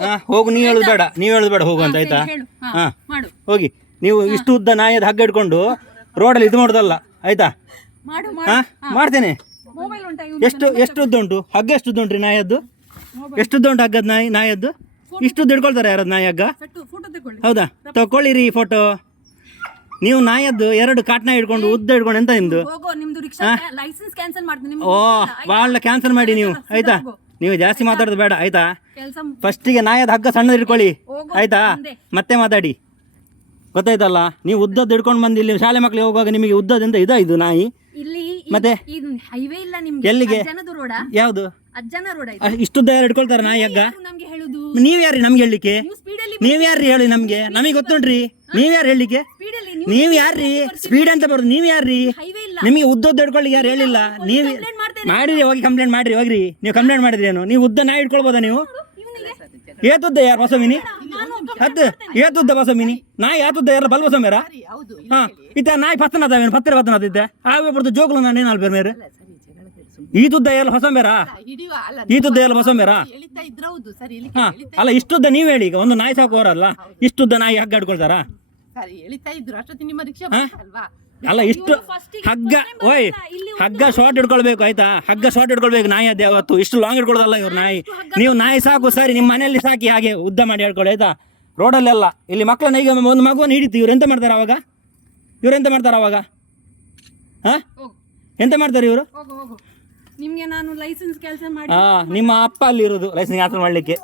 ಹಾ ಹೋಗು ನೀ ಹೇಳುದು ಬೇಡ ನೀವು ಹೇಳುದು ಬೇಡ ಹೋಗು ಅಂತ ಆಯ್ತಾ? ಹಾ ಹೋಗಿ. ನೀವು ಇಷ್ಟು ಉದ್ದ ನಾಯದ ಹಗ್ಗ ಇಟ್ಕೊಂಡು ರೋಡಲ್ಲಿ ಇದು ಮಾಡೋದಲ್ಲ ಆಯ್ತಾ? ಹಾ ಮಾಡ್ತೇನೆ. ಎಷ್ಟು ಎಷ್ಟು ಉದ್ದ ಉಂಟು? ಹಗ್ಗ ಎಷ್ಟು ಉದ್ದ ಉಂಟ್ರಿ ನಾಯದ್ದು ಎಷ್ಟು ಉದ್ದ ಉಂಟು ಹಗ್ಗದ ನಾಯಿ ನಾಯದ್ದು ಇಷ್ಟು ಉದ್ದ ಇಟ್ಕೊಳ್ತಾರೆ ಯಾರದ್ದು ನಾಯಿ ಹಗ್ಗ? ಹೌದಾ? ತಗೊಳ್ಳಿರಿ ಫೋಟೋ ನೀವು ನಾಯದ್ದು ಎರಡು ಕಾಟ್ನ ಹಿಡ್ಕೊಂಡು ಉದ್ದ ಇಟ್ಕೊಂಡು ಎಂತ ನಿಮ್ದು? ಓ ಭಾಳ ಕ್ಯಾನ್ಸಲ್ ಮಾಡಿ ನೀವು ಆಯ್ತಾ? ನೀವು ಜಾಸ್ತಿ ಮಾತಾಡೋದು ಬೇಡ ಆಯ್ತಾ? ಫಸ್ಟಿಗೆ ನಾಯದ ಹಗ್ಗ ಸಣ್ಣದು ಇಟ್ಕೊಳ್ಳಿ ಆಯ್ತಾ? ಮತ್ತೆ ಮಾತಾಡಿ. ಗೊತ್ತಾಯ್ತಲ್ಲ? ನೀವು ಉದ್ದದ್ದು ಹಿಡ್ಕೊಂಡು ಬಂದಿ ಇಲ್ಲಿ ಶಾಲೆ ಮಕ್ಕಳಿಗೆ ಹೋಗುವಾಗ ನಿಮಗೆ ಉದ್ದದಿಂದ ಇದ ಇದು ನಾಯಿ? ಮತ್ತೆ? ಹೈವೇ ಇಲ್ಲ ನಿಮ್ಗೆ ಎಲ್ಲಿಗೆ? ಯಾವುದು? ಇಷ್ಟು ಯಾರು ಇಟ್ಕೊಳ್ತಾರೆ ನಾಯಿ ಹಗ್ಗ? ನೀವ್ಯಾರ್ರಿ ನಮ್ಗೆ ಹೇಳುದು? ನೀವ್ ಯಾರ್ರಿ ನಮ್ಗೆ ಹೇಳಲಿಕ್ಕೆ? ನೀವು ಸ್ಪೀಡ್ ಅಲ್ಲಿ ನೀವ್ ಯಾರ್ರಿ ಹೇಳಿ ನಮ್ಗೆ? ನಮಗೆ ಗೊತ್ತುಂಟ್ರಿ? ನೀವ್ ಯಾರು ನೀವ್ ಯಾರ್ರಿ? ಸ್ಪೀಡ್ ಅಂತ ಬರೋದು ನೀವ್ ಯಾರ್ರಿ? ಹೈವೇ ಇಲ್ಲ. ನಿಮಗೆ ಉದ್ದ ಹಿಡ್ಕೊಳ್ಳಿ ಯಾರು ಹೇಳಿಲ್ಲ. ನೀವ್ ಮಾಡಿರಿ ಹೋಗಿ ಕಂಪ್ಲೇಂಟ್ ಮಾಡ್ರಿ ಹೋಗ್ರಿ. ನೀವು ಕಂಪ್ಲೇಂಟ್ ಮಾಡಿದ್ರಿ ಏನು? ನೀವು ಉದ್ದ ನಾಯಿ ಇಟ್ಕೊಳ್ಬೋದ ನೀವು? ಏತುದ್ದ ಯಾರು ಬಸಮಿನಿ ಹತ್ತು ಏತುದ್ದ ಬಸಮಿನಿ ನಾಯಿ ಯಾತುದ್ದ ಯಾರ ಬಲ್ ಬಸಮೇರ ಹೌದು ಹಾ ಇತ್ತ ನಾಯಿ ಪತ್ತನ ಅದಾವೇನು ಪತ್ತರ ಪತ್ತನ ಅದಿದ್ದೆ ಆವೇ ಬರ್ದು ಜೋಗ್ಲು ನಾನು ಏನು ಬೇರೆ ಮೇರೆ ಈತುದ್ದ ತುದ್ದ ಎಲ್ಲ ಹೊಸ ಮೇರಾ ಈತುದ್ದ ಅಲ್ಲ ಈ ತುದ್ದ ಎಲ್ಲ ಹೊಸ ಮೇರಾ ಎಳಿತಾ ಇದ್ರ ಹೌದು ಸರಿ ಎಳಿಕೆ ಹಾ ಅಲ್ಲ ಇಷ್ಟುದ್ದ ನೀವ್ ಹೇಳಿ ಈಗ ಒಂದು ನಾಯಿ ಸಾಕೋರಲ್ಲ ಇಷ್ಟುದ್ದ ನಾಯಿ ಹಗ್ಗ ಹಿಡ್ಕೊಳ್ತಾರಾ? ಸರಿ ಎಳಿತಾ ಇದ್ರು. ನಿಮ್ಮ ರಿಕ್ಷಾ? ಅಲ್ವಾ ಅಲ್ಲ ಇಷ್ಟು ಹಗ್ಗ ಓಯ್ ಹಗ್ಗ ಶಾರ್ಟ್ ಹಿಡ್ಕೊಳ್ಬೇಕು ಆಯ್ತಾ? ಹಗ್ಗ ಶಾರ್ಟ್ ಇಟ್ಕೊಳ್ಬೇಕು ನಾಯಿ ಅದೇ ಅವತ್ತು. ಇಷ್ಟು ಲಾಂಗ್ ಹಿಡ್ಕೊಳೋದಲ್ಲ ಇವ್ರು ನಾಯಿ. ನೀವು ನಾಯಿ ಸಾಕು ಸರಿ ನಿಮ್ಮ ಮನೆಯಲ್ಲಿ ಸಾಕಿ ಹಾಗೆ ಉದ್ದ ಮಾಡಿ ಹೇಳ್ಕೊಳ್ಳಿ ಆಯ್ತಾ? ರೋಡಲ್ಲೆಲ್ಲ ಇಲ್ಲಿ ಮಕ್ಕಳನ್ನ ಈಗ ಒಂದು ಮಗುವನ್ನು ಹಿಡಿತು. ಇವ್ರು ಎಂತ ಮಾಡ್ತಾರೆ ಅವಾಗ? ಇವ್ರು ಎಂತ ಮಾಡ್ತಾರೆ ಅವಾಗ? ಹಾ? ಎಂತ ಮಾಡ್ತಾರೆ ಇವರು? ನಿಮ್ಗೆ ನಾನು ಲೈಸೆನ್ಸ್ ಕೆಲಸ ಮಾಡಿ ನಿಮ್ಮ ಅಪ್ಪ ಅಲ್ಲಿ ಇರೋದು ಲೈಸೆನ್ಸ್ ಕ್ಯಾನ್ಸಲ್ ಮಾಡ್ಲಿಕ್ಕೆ.